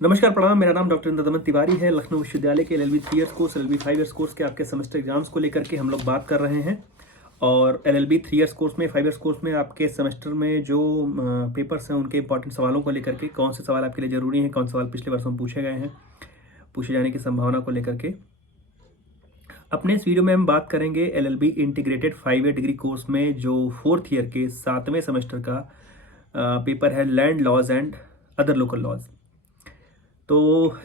नमस्कार प्रणाम। मेरा नाम डॉक्टर इंद्र दमन तिवारी है। लखनऊ विश्वविद्यालय के LLB 3 years course, LLB 5 years course के आपके सेमेस्टर एग्जाम्स को लेकर के हम लोग बात कर रहे हैं। और एलएलबी 3 ईयर्स कोर्स में, 5 ईयर्स कोर्स में आपके सेमेस्टर में जो पेपर्स हैं उनके इंपॉर्टेंट सवालों को लेकर के, कौन से सवाल आपके लिए ज़रूरी हैं, कौन से सवाल पिछले वर्षों में पूछे गए हैं, पूछे जाने की संभावना को लेकर के अपने इस वीडियो में हम बात करेंगे। LLB integrated 5 year degree course में जो 4th ईयर के 7वें सेमेस्टर का पेपर है, land laws and other local laws. तो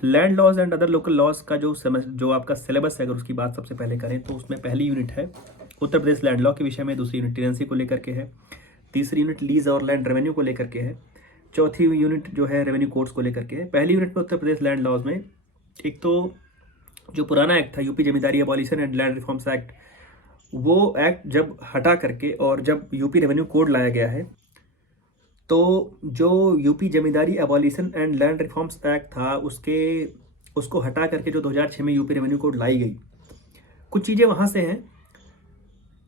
land laws and other local laws का जो आपका सिलेबस है, अगर उसकी बात सबसे पहले करें तो उसमें पहली यूनिट है उत्तर प्रदेश लैंड लॉ के विषय में, दूसरी यूनिट टेनेंसी को लेकर के है, तीसरी यूनिट लीज और लैंड रेवेन्यू को लेकर के है, चौथी यूनिट जो है रेवेन्यू कोड्स को लेकर के है। पहली यूनिट में उत्तर प्रदेश लैंड लॉज में एक तो जो पुराना एक्ट था, UP zamindari abolition and land reforms act, वो एक्ट जब हटा करके और जब यूपी रेवेन्यू कोड लाया गया है, तो जो UP zamindari abolition and land reforms act था उसको हटा करके जो 2006 में यूपी रेवेन्यू कोड लाई गई, कुछ चीज़ें वहाँ से हैं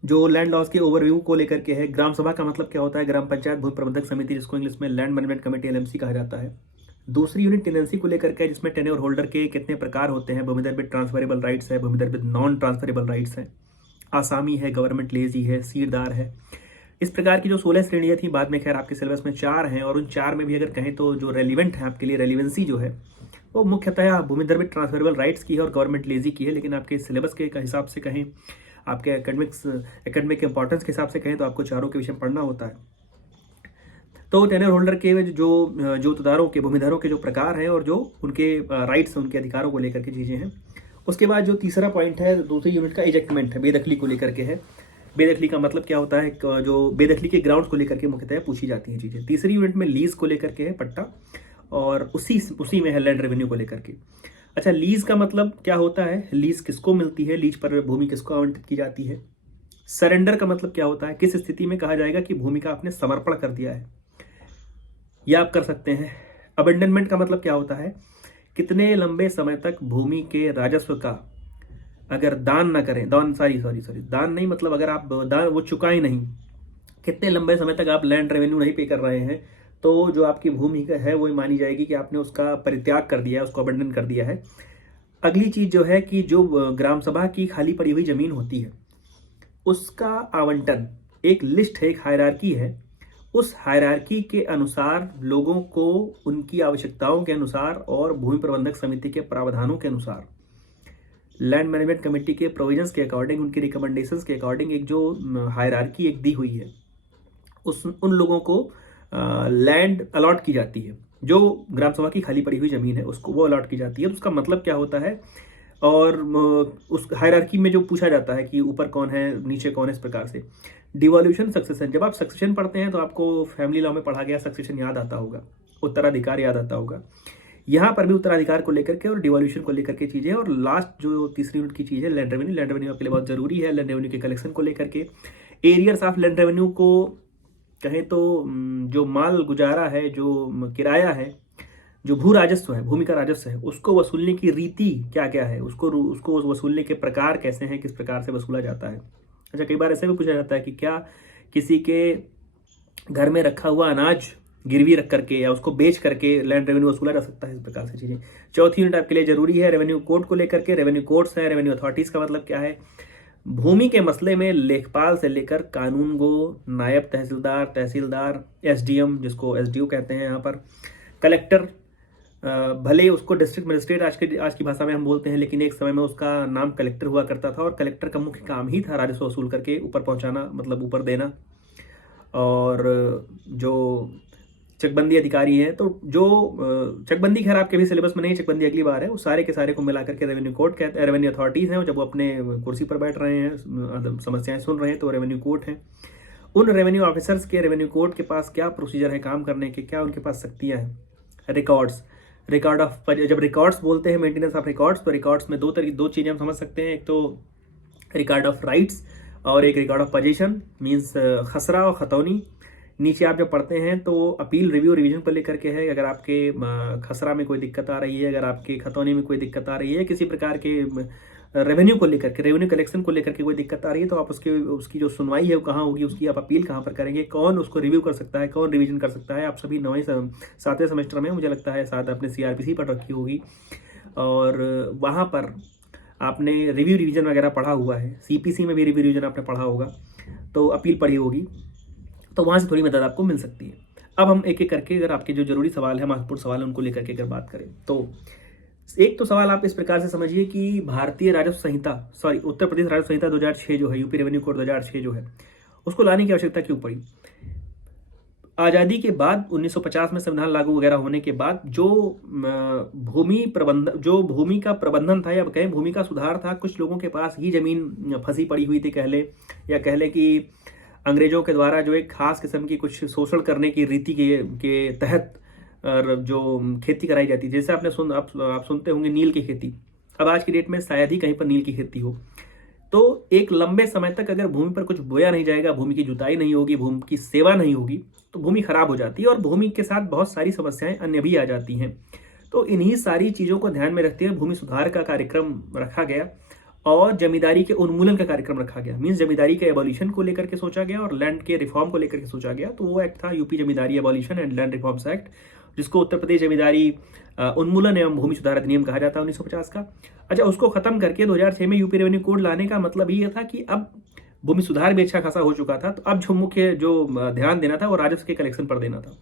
जो लैंड लॉज के ओवरव्यू को लेकर के है। ग्राम सभा का मतलब क्या होता है? ग्राम पंचायत भूमि प्रबंधक समिति, जिसको इंग्लिश में लैंड मैनेजमेंट कमेटी एलएमसी कहा जाता है। दूसरी यूनिट टेनेंसी को लेकर के, जिसमें टेन्योर होल्डर के कितने प्रकार होते हैं, भूमिधर विद ट्रांसफरेबल राइट्स है, भूमिधर विद नॉन ट्रांसफरेबल राइट्स है, आसामी है, गवर्नमेंट लेजी है, सीरदार है। इस प्रकार की जो 16 श्रेणियाँ थी, बाद में खैर आपके सिलेबस में 4 हैं, और उन 4 में भी अगर कहें तो जो रेलिवेंट है आपके लिए, रेलिवेंसी जो है वो मुख्यतः भूमिधर विद ट्रांसफरेबल राइट्स की है और गवर्नमेंट लेजी की है। लेकिन आपके सिलेबस के हिसाब से कहें, आपके एकेडमिक इंपॉर्टेंस के हिसाब से कहें तो आपको चारों के विषय में पढ़ना होता है। तो टेन्योर होल्डर के जो जोतदारों के, भूमिधरों के जो प्रकार हैं और जो उनके राइट्स, उनके अधिकारों को लेकर के चीज़ें हैं। उसके बाद जो तीसरा पॉइंट है दूसरी यूनिट का, इजेक्टमेंट है, बेदखली को लेकर के है। बेदखली का मतलब क्या होता है? जो बेदखली के ग्राउंड्स को लेकर के मुख्यतः पूछी जाती हैं चीज़ें। तीसरी यूनिट में लीज को लेकर के है, पट्टा, और उसी में है लैंड रेवेन्यू को लेकर के। अच्छा, लीज का मतलब क्या होता है? लीज किसको मिलती है? लीज पर भूमि किसको आवंटित की जाती है? सरेंडर का मतलब क्या होता है? किस स्थिति में कहा जाएगा कि भूमि का आपने समर्पण कर दिया है, यह आप कर सकते हैं। अबेंडनमेंट का मतलब क्या होता है? कितने लंबे समय तक भूमि के राजस्व का अगर दान ना करें, दान नहीं, मतलब अगर आप दान वो चुकाएं नहीं, कितने लंबे समय तक आप लैंड रेवेन्यू नहीं पे कर रहे हैं, तो जो आपकी भूमि का है वो मानी जाएगी कि आपने उसका परित्याग कर दिया है, उसको अबंडन कर दिया है। अगली चीज जो है कि जो ग्राम सभा की खाली पड़ी हुई जमीन होती है उसका आवंटन, एक लिस्ट है, एक हायरार्की है। उस हायरार्की के अनुसार लोगों को उनकी आवश्यकताओं के अनुसार और भूमि प्रबंधक समिति के प्रावधानों के अनुसार, लैंड मैनेजमेंट कमेटी के प्रोविजंस के अकॉर्डिंग, उनकी रिकमेंडेशंस के अकॉर्डिंग एक जो हायरार्की एक दी हुई है, उन लोगों को लैंड अलॉट की जाती है। जो ग्राम सभा की खाली पड़ी हुई जमीन है उसको वो अलॉट की जाती है। तो उसका मतलब क्या होता है? और उस हायरार्की में जो पूछा जाता है कि ऊपर कौन है, नीचे कौन है, इस प्रकार से। डिवोल्यूशन सक्सेशन, जब आप सक्सेशन पढ़ते हैं तो आपको फैमिली लॉ में पढ़ा गया सक्सेशन याद आता होगा, उत्तराधिकार याद आता होगा। यहाँ पर भी उत्तराधिकार को लेकर के और डिवोल्यूशन को लेकर के चीजें। और लास्ट जो तीसरी यूनिट की चीज है, लैंड रेवेन्यू। लैंड रेवेन्यू आपके लिए बहुत जरूरी है। लैंड रेवेन्यू के कलेक्शन को लेकर के, एरियर्स ऑफ लैंड रेवेन्यू को कहें तो जो माल गुजारा है, जो किराया है, जो भू राजस्व है, भूमि का राजस्व है, उसको वसूलने की रीति क्या क्या है, उसको वसूलने के प्रकार कैसे हैं, किस प्रकार से वसूला जाता है। अच्छा, कई बार ऐसे भी पूछा जाता है कि क्या किसी के घर में रखा हुआ अनाज गिरवी रख करके या उसको बेच करके लैंड रेवेन्यू वसूला जा सकता है, इस प्रकार से चीजें। चौथी यूनिट आपके लिए जरूरी है रेवेन्यू कोड को लेकर के। रेवेन्यू कोड्स है, रेवेन्यू अथॉरिटीज का मतलब क्या है? भूमि के मसले में लेखपाल से लेकर कानूनगो, नायब तहसीलदार, तहसीलदार, एसडीएम, जिसको एसडीओ कहते हैं यहाँ पर, कलेक्टर, भले उसको डिस्ट्रिक्ट मजिस्ट्रेट आज की भाषा में हम बोलते हैं, लेकिन एक समय में उसका नाम कलेक्टर हुआ करता था, और कलेक्टर का मुख्य काम ही था राजस्व वसूल करके ऊपर पहुंचाना, मतलब ऊपर देना। और जो चकबंदी अधिकारी हैं, तो जो चकबंदी खैर आपके भी सिलेबस में नहीं, चकबंदी अगली बार है, वो सारे के सारे को मिला करके रेवेन्यू कोर्ट कहते हैं। रेवेन्यू अथॉरिटीज हैं, जब वो अपने कुर्सी पर बैठ रहे हैं, समस्याएं सुन रहे हैं, तो रेवेन्यू कोर्ट हैं। उन रेवेन्यू ऑफिसर्स के, रेवेन्यू कोर्ट के पास क्या प्रोसीजर है काम करने के, क्या उनके पास शक्तियां हैं? रिकॉर्ड ऑफ, जब रिकॉर्ड्स बोलते हैं, मेंटेनेंस ऑफ रिकॉर्ड्स, तो रिकॉर्ड्स में दो चीजें हम समझ सकते हैं। एक तो रिकॉर्ड ऑफ राइट्स और एक रिकॉर्ड ऑफ पोजीशन, मींस खसरा और खतौनी। नीचे आप जब पढ़ते हैं तो अपील, रिव्यू, रिवीजन को लेकर के है। अगर आपके खसरा में कोई दिक्कत आ रही है, अगर आपके खतौनी में कोई दिक्कत आ रही है, किसी प्रकार के रेवेन्यू को लेकर के, रेवेन्यू कलेक्शन को लेकर के कोई दिक्कत आ रही है तो आप उसकी जो सुनवाई है वो कहाँ होगी, उसकी आप अपील कहाँ पर करेंगे, कौन उसको रिव्यू कर सकता है, कौन रिवीजन कर सकता है। आप सभी 7वें सेमेस्टर में, मुझे लगता है शायद आपने CRPC पढ़ रखी होगी और वहाँ पर आपने रिव्यू रिवीजन वगैरह पढ़ा हुआ है, CPC में भी रिव्यू रिवीजन आपने पढ़ा होगा, तो अपील पढ़ी होगी, तो वहाँ से थोड़ी मदद आपको मिल सकती है। अब हम एक एक करके अगर आपके जो जरूरी सवाल है, महत्वपूर्ण सवाल है, उनको लेकर के अगर बात करें तो एक तो सवाल आप इस प्रकार से समझिए कि भारतीय राजस्व संहिता, उत्तर प्रदेश राजस्व संहिता 2006 जो है, यूपी रेवेन्यू कोड 2006 जो है, उसको लाने की आवश्यकता क्यों पड़ी। आज़ादी के बाद 1950 में संविधान लागू वगैरह होने के बाद जो भूमि का प्रबंधन था, या कहें भूमि का सुधार था, कुछ लोगों के पास ही जमीन फंसी पड़ी हुई थी कह ले कि अंग्रेजों के द्वारा जो एक खास किस्म की कुछ शोषण करने की रीति के तहत जो खेती कराई जाती है। जैसे आप सुनते होंगे नील की खेती, अब आज की डेट में शायद ही कहीं पर नील की खेती हो। तो एक लंबे समय तक अगर भूमि पर कुछ बोया नहीं जाएगा, भूमि की जुताई नहीं होगी, भूमि की सेवा नहीं होगी, तो भूमि खराब हो जाती है और भूमि के साथ बहुत सारी समस्याएं अन्य भी आ जाती हैं। तो इन्हीं सारी चीज़ों को ध्यान में रखते हुए भूमि सुधार का कार्यक्रम रखा गया और जमींदारी के उन्मूलन का कार्यक्रम रखा गया। मीन्स जमींदारी के एबॉलिशन को लेकर के सोचा गया और लैंड के रिफॉर्म को लेकर के सोचा गया। तो वो एक्ट था UP zamindari abolition and land reforms act, जिसको उत्तर प्रदेश जमींदारी उन्मूलन एवं भूमि सुधार अधिनियम कहा जाता है 1950 का। अच्छा, उसको खत्म करके 2006 में यूपी रेवेन्यू कोड लाने का मतलब ये था कि अब भूमि सुधार भी अच्छा खासा हो चुका था, तो अब जो मुख्य ध्यान देना था वो राजस्व के कलेक्शन पर देना था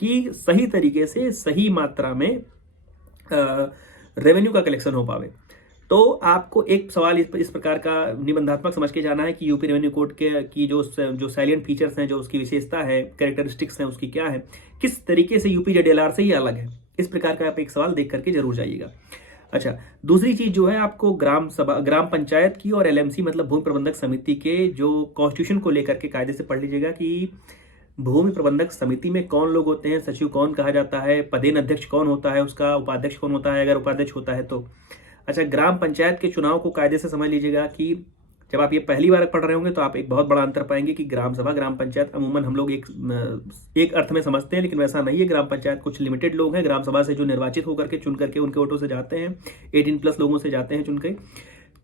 कि सही तरीके से सही मात्रा में रेवेन्यू का कलेक्शन हो पावे। तो आपको एक सवाल इस प्रकार का निबंधात्मक समझ के जाना है कि यूपी रेवेन्यू कोड की जो सैलिएंट फीचर्स हैं, जो उसकी विशेषता है, कैरेक्टरिस्टिक्स हैं, उसकी क्या है, किस तरीके से यूपी JDLR से ही अलग है। इस प्रकार का आप एक सवाल देख करके जरूर जाइएगा। अच्छा, दूसरी चीज जो है, आपको ग्राम पंचायत की और LMC मतलब भूमि प्रबंधक समिति के जो कॉन्स्टिट्यूशन को लेकर के कायदे से पढ़ लीजिएगा कि भूमि प्रबंधक समिति में कौन लोग होते हैं, सचिव कौन कहा जाता है, पदेन अध्यक्ष कौन होता है, उसका उपाध्यक्ष कौन होता है अगर उपाध्यक्ष होता है तो। अच्छा, ग्राम पंचायत के चुनाव को कायदे से समझ लीजिएगा कि जब आप ये पहली बार पढ़ रहे होंगे तो आप एक बहुत बड़ा अंतर पाएंगे कि ग्राम सभा, ग्राम पंचायत अमूमन हम लोग एक अर्थ में समझते हैं, लेकिन वैसा नहीं है। ग्राम पंचायत कुछ लिमिटेड लोग हैं, ग्राम सभा से जो निर्वाचित होकर के चुन करके उनके वोटों से जाते हैं, 18+ लोगों से जाते हैं चुन के।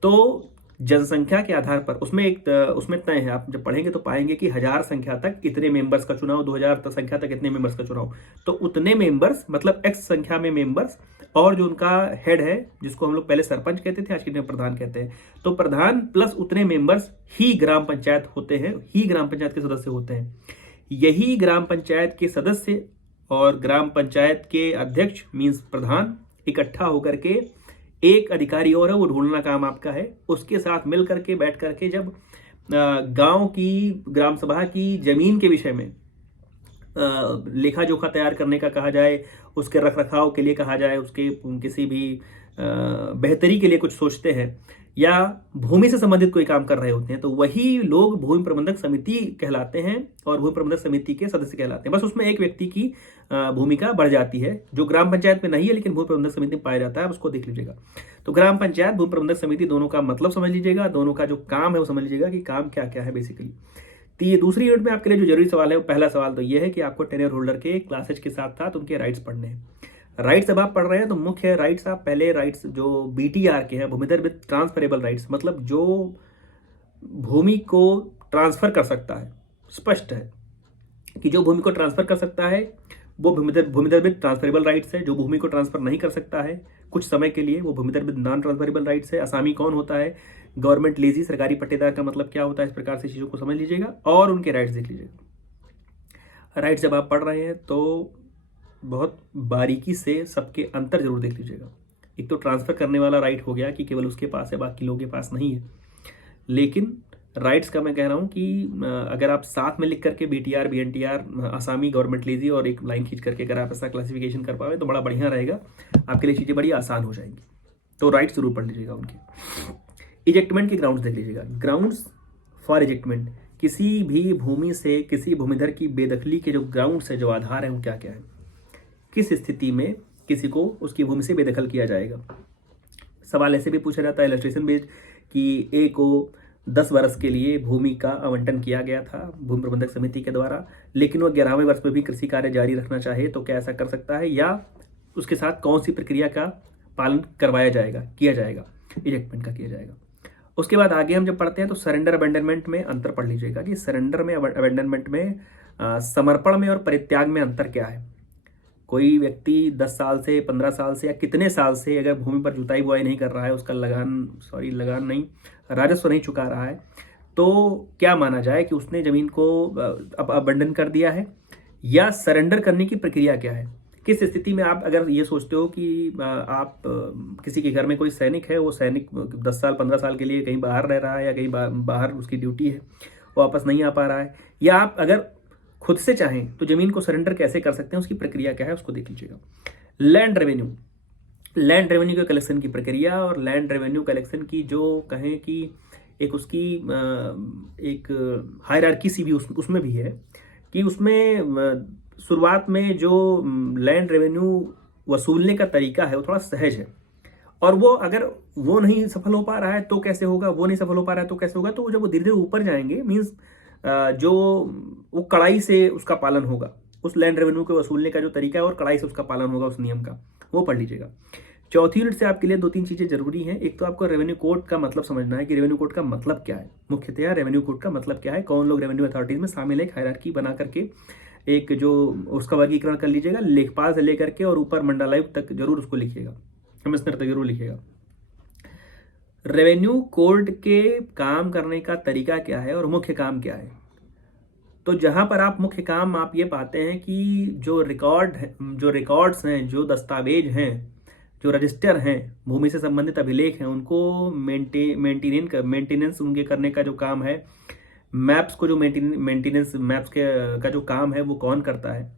तो जनसंख्या के आधार पर उसमें तय है, आप जब पढ़ेंगे तो पाएंगे कि 1000 संख्या तक इतने मेंबर्स का चुनाव, 2000 संख्या तक इतने मेंबर्स का चुनाव, तो उतने मेंबर्स मतलब X संख्या में मेंबर्स, और जो उनका हेड है, जिसको हम लोग पहले सरपंच कहते थे, आज के दिन प्रधान कहते हैं, तो प्रधान प्लस उतने मेंबर्स ही ग्राम पंचायत होते हैं, ही ग्राम पंचायत के सदस्य होते हैं। यही ग्राम पंचायत के सदस्य और ग्राम पंचायत के अध्यक्ष मीन्स प्रधान इकट्ठा होकर के एक अधिकारी और है, वो ढूंढना काम आपका है, उसके साथ मिल करके बैठ करके जब गांव की ग्राम सभा की जमीन के विषय में लेखा जोखा तैयार करने का कहा जाए, उसके रखरखाव के लिए कहा जाए, उसके किसी भी बेहतरी के लिए कुछ सोचते हैं, या भूमि से संबंधित कोई काम कर रहे होते हैं, तो वही लोग भूमि प्रबंधक समिति कहलाते हैं और भूमि प्रबंधक समिति के सदस्य कहलाते हैं। बस उसमें एक व्यक्ति की भूमिका बढ़ जाती है, जो ग्राम पंचायत में नहीं है लेकिन भूमि प्रबंधक समिति में पाया जाता है, उसको देख लीजिएगा। तो ग्राम पंचायत, भूमि प्रबंधक समिति, दोनों का मतलब समझ लीजिएगा, दोनों का जो काम है वो समझ लीजिएगा कि काम क्या क्या है बेसिकली। तो ये दूसरी यूनिट में आपके लिए जो जरूरी सवाल है, वो पहला सवाल तो ये है कि आपको टेन्योर होल्डर के क्लासेज के साथ साथ उनके राइट्स पढ़ने हैं। राइट्स जब आप पढ़ रहे हैं तो मुख्य राइट्स आप पहले राइट्स जो BTR के हैं, भूमिधर विद ट्रांसफरेबल राइट्स, मतलब जो भूमि को ट्रांसफर कर सकता है, स्पष्ट है कि जो भूमि को ट्रांसफर कर सकता है वो भूमिधर विद ट्रांसफरेबल राइट्स है। जो भूमि को ट्रांसफर नहीं कर सकता है कुछ समय के लिए, वो भूमिधर विद नॉन ट्रांसफरेबल राइट्स है। असामी कौन होता है, गवर्नमेंट लीजी, सरकारी पट्टेदार का मतलब क्या होता है, इस प्रकार से चीजों को समझ लीजिएगा और उनके राइट्स देख लीजिएगा। राइट्स जब आप पढ़ रहे हैं तो बहुत बारीकी से सबके अंतर जरूर देख लीजिएगा। एक तो ट्रांसफर करने वाला राइट हो गया कि केवल उसके पास है, बाकी लोगों के पास नहीं है। लेकिन राइट्स का मैं कह रहा हूं कि अगर आप साथ में लिख करके BTR, BNTR, आसामी, गवर्नमेंट लीजी और एक लाइन खींच करके अगर आप ऐसा क्लासिफिकेशन कर पाए तो बड़ा बढ़िया रहेगा, आपके लिए चीजें बड़ी आसान हो जाएंगी। तो राइट्स जरूर पढ़ लीजिएगा उनके। इजेक्टमेंट के ग्राउंड्स देख लीजिएगा। ग्राउंड्स फॉर इजेक्टमेंट, किसी भी भूमि से किसी भूमिधर की बेदखली के जो ग्राउंड्स है, जो आधार है, वो क्या क्या है, किस स्थिति में किसी को उसकी भूमि से बेदखल किया जाएगा। सवाल ऐसे भी पूछा जाता है इलस्ट्रेशन बेस्ड कि A को 10 वर्ष के लिए भूमि का आवंटन किया गया था भूमि प्रबंधक समिति के द्वारा, लेकिन वह 11वें वर्ष में भी कृषि कार्य जारी रखना चाहे तो क्या ऐसा कर सकता है, या उसके साथ कौन सी प्रक्रिया का पालन किया जाएगा। इजेक्टमेंट का किया जाएगा। उसके बाद आगे हम जब पढ़ते हैं तो सरेंडर अबेंडनमेंट में अंतर पढ़ लीजिएगा कि सरेंडर में अबेंडनमेंट में समर्पण में और परित्याग में अंतर क्या है। कोई व्यक्ति 10 साल से 15 साल से या कितने साल से अगर भूमि पर जुताई बुआई नहीं कर रहा है, उसका लगान नहीं, राजस्व नहीं चुका रहा है, तो क्या माना जाए कि उसने जमीन को अब अबंडन कर दिया है, या सरेंडर करने की प्रक्रिया क्या है। किस स्थिति में आप अगर ये सोचते हो कि आप किसी के घर में कोई सैनिक है, वो सैनिक 10 साल 15 साल के लिए कहीं बाहर रह रहा है या कहीं बाहर उसकी ड्यूटी है, वो वापस नहीं आ पा रहा है, या आप अगर खुद से चाहें तो जमीन को सरेंडर कैसे कर सकते हैं, उसकी प्रक्रिया क्या है, उसको देख लीजिएगा। लैंड रेवेन्यू के कलेक्शन की प्रक्रिया और लैंड रेवेन्यू कलेक्शन की जो कहें कि एक उसकी एक हायरार्की सी भी उसमें भी है कि उसमें शुरुआत में जो लैंड रेवेन्यू वसूलने का तरीका है वो थोड़ा सहज है, और वो अगर वो नहीं सफल हो पा रहा है तो कैसे होगा, वो नहीं सफल हो पा रहा है तो कैसे होगा। तो जब वो धीरे धीरे ऊपर जाएंगे, मीन्स जो वो कड़ाई से उसका पालन होगा, उस लैंड रेवेन्यू के वसूलने का जो तरीका है और कड़ाई से उसका पालन होगा उस नियम का, वो पढ़ लीजिएगा। चौथी यूनिट से आपके लिए 2-3 चीजें जरूरी हैं। एक तो आपको रेवेन्यू कोड का मतलब समझना है कि रेवेन्यू कोड का मतलब क्या है, मुख्यतया रेवेन्यू कोड का मतलब क्या है, कौन लोग रेवेन्यू अथॉरिटीज में शामिल है, एक हायरार्की बना करके एक जो उसका वर्गीकरण कर लीजिएगा, लेखपाल से लेकर के और ऊपर मंडलायुक्त तक जरूर उसको लिखिएगा, कमिश्नर तक जरूर लिखिएगा। रेवेन्यू कोड के काम करने का तरीका क्या है और मुख्य काम क्या है। तो जहां पर आप मुख्य काम आप ये पाते हैं कि जो रिकॉर्ड्स हैं, जो दस्तावेज हैं, जो रजिस्टर हैं, भूमि से संबंधित अभिलेख हैं, उनको मेंटेनेंस उनके करने का जो काम है, मैप्स को जो मेंटेनेंस मैप्स का जो काम है वो कौन करता है,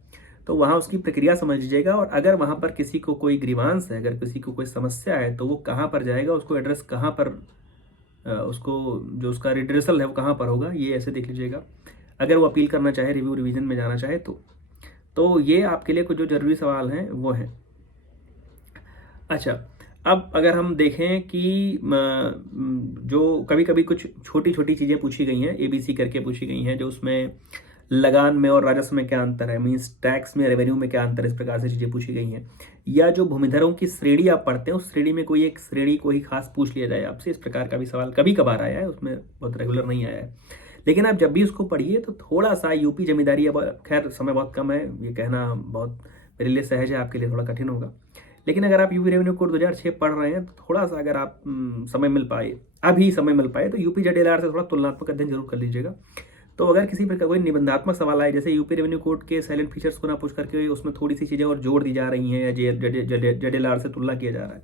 तो वहाँ उसकी प्रक्रिया समझ लीजिएगा। और अगर वहाँ पर किसी को कोई ग्रीवांस है, अगर किसी को कोई समस्या है, तो वो कहाँ पर जाएगा, उसको एड्रेस कहाँ पर, उसको जो उसका रिड्रेसल है वो कहाँ पर होगा, ये ऐसे देख लीजिएगा। अगर वो अपील करना चाहे, रिव्यू रिवीजन में जाना चाहे तो ये आपके लिए कुछ जो जरूरी सवाल हैं वो हैं। अच्छा, अब अगर हम देखें कि जो कभी कभी कुछ छोटी छोटी चीज़ें पूछी गई हैं, ABC करके पूछी गई हैं, जो उसमें लगान में और राजस्व में क्या अंतर है, मीन्स टैक्स में रेवेन्यू में क्या अंतर है, इस प्रकार से चीज़ें पूछी गई हैं। या जो भूमिधरों की श्रेणी आप पढ़ते हैं, उस श्रेणी में कोई एक श्रेणी को ही खास पूछ लिया जाए आपसे, इस प्रकार का भी सवाल कभी कभार आया है, उसमें बहुत रेगुलर नहीं आया है। लेकिन आप जब भी उसको पढ़िए तो थोड़ा सा यूपी जमींदारी, अब खैर समय बहुत कम है, ये कहना बहुत मेरे लिए सहज है, आपके लिए थोड़ा कठिन होगा। लेकिन अगर आप यूपी रेवेन्यू कोड 2006 पढ़ रहे हैं तो थोड़ा सा अगर आप समय मिल पाए तो यूपी ZLR से थोड़ा तुलनात्मक अध्ययन जरूर कर लीजिएगा। तो अगर किसी प्रकार कोई निबंधात्मक सवाल आए, जैसे यूपी रेवेन्यू कोड के साइलेंट फीचर्स को ना पूछ करके उसमें थोड़ी सी चीज़ें और जोड़ दी जा रही हैं, या ZLR से तुलना किया जा रहा है,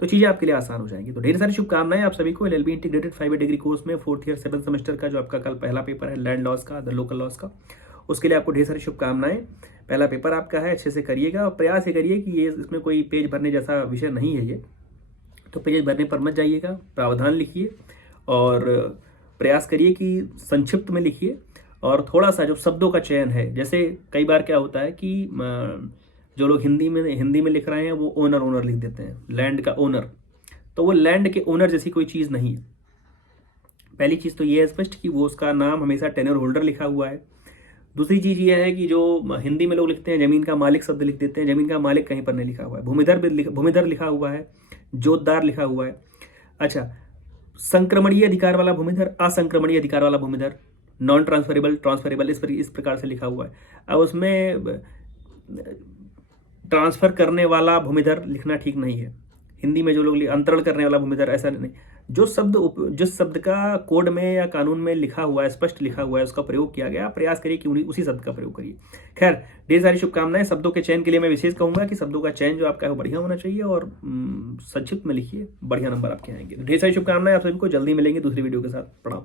तो चीज़ें आपके लिए आसान हो जाएंगी। तो ढेर सारी शुभकामनाएं आप सभी को LLB इंटीग्रेटेड 5 डिग्री कोर्स में 4th ईयर 7th सेमेस्टर का जो आपका कल पहला पेपर है लैंड लॉस का, अदर लोकल लॉस का, उसके लिए आपको ढेर सारी शुभकामनाएं। पहला पेपर आपका है, अच्छे से करिएगा और प्रयास ये करिए कि ये इसमें कोई पेज भरने जैसा विषय नहीं है ये, तो पेज भरने पर मत जाइएगा, प्रावधान लिखिए और प्रयास करिए कि संक्षिप्त में लिखिए। और थोड़ा सा जो शब्दों का चयन है, जैसे कई बार क्या होता है कि जो लोग हिंदी में लिख रहे हैं वो ओनर लिख देते हैं, लैंड का ओनर, तो वो लैंड के ओनर जैसी कोई चीज़ नहीं है। पहली चीज़ तो ये है स्पष्ट कि वो उसका नाम हमेशा टेन्योर होल्डर लिखा हुआ है। दूसरी चीज़ ये है कि जो हिंदी में लोग लिखते हैं जमीन का मालिक शब्द लिख देते हैं, जमीन का मालिक कहीं पर नहीं लिखा हुआ है। भूमिधर लिखा हुआ है, जोतदार लिखा हुआ है। अच्छा, संक्रमणीय अधिकार वाला भूमिधर, असंक्रमणीय अधिकार वाला भूमिधर, नॉन ट्रांसफरेबल इस प्रकार से लिखा हुआ है। अब उसमें ट्रांसफर करने वाला भूमिधर लिखना ठीक नहीं है। हिंदी में जो लोग अंतरण करने वाला भूमिधर, ऐसा नहीं। जिस शब्द का कोड में या कानून में लिखा हुआ है, स्पष्ट लिखा हुआ है, उसका प्रयोग किया गया, प्रयास करिए कि उसी शब्द का प्रयोग करिए। खैर, ढेर सारी शुभकामनाएं। शब्दों के चयन के लिए मैं विशेष कहूंगा कि शब्दों का चयन जो आपका है वो बढ़िया होना चाहिए और संक्षिप्त में लिखिए, बढ़िया नंबर आपके आएंगे। ढेर सारी शुभकामनाएं, आप सभी को जल्दी मिलेंगे दूसरी वीडियो के साथ। प्रणाम।